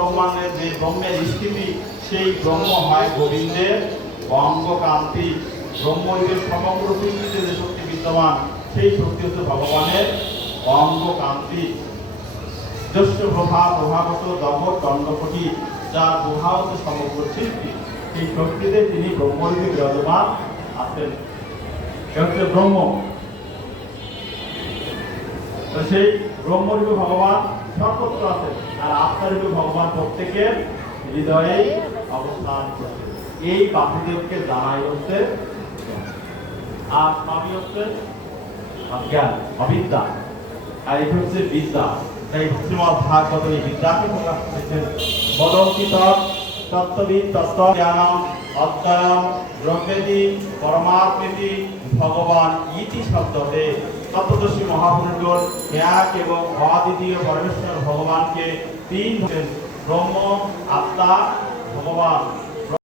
ব্রহ্মাণ্ডের যে ব্রহ্মের স্থিতি, সেই ব্রহ্ম হয় গোবিন্দের অঙ্গকান্তি। ব্রহ্মযুগের সমগ্র পৃথিবীতে যে শক্তি বিদ্যমান, সেই শক্তি হচ্ছে ভগবানের অঙ্গকান্তি। যস্য প্রভা প্রভাগত দগৎ দণ্ডকটি, যার প্রভা হচ্ছে সমগ্র সৃষ্টি, সেই শক্তিতে তিনি ব্রহ্মরূপে বিরাজমান আছেন। হচ্ছে ব্রহ্ম। সেই ব্রহ্মরূপে ভগবান সর্বত্র আছেন, আর আত্মারূপে ভগবান প্রত্যেকের হৃদয়ে অবস্থান করছে। এই বাসুদেবকে জানাই হচ্ছে, আর স্বামী হচ্ছে অজ্ঞান, অবিদ্যা, আর এটি হচ্ছে বিদ্যা। তাই শ্রীমদ্ ভাগবত এই বিদ্যাকে প্রকাশ করেছেন। বদন্তি তত্ত্ববিদ তত্ত্ব জ্ঞানম অধ্যয়ন ব্রহ্মেতি পরমাত্মেতি ভগবান ইতি শব্দতে। তত্ত্বদর্শী মহাপুরুষগণ এক এবং অদ্বিতীয় পরমেশ্বর ভগবানকে তিন ব্রহ্ম, আত্মা, ভগবান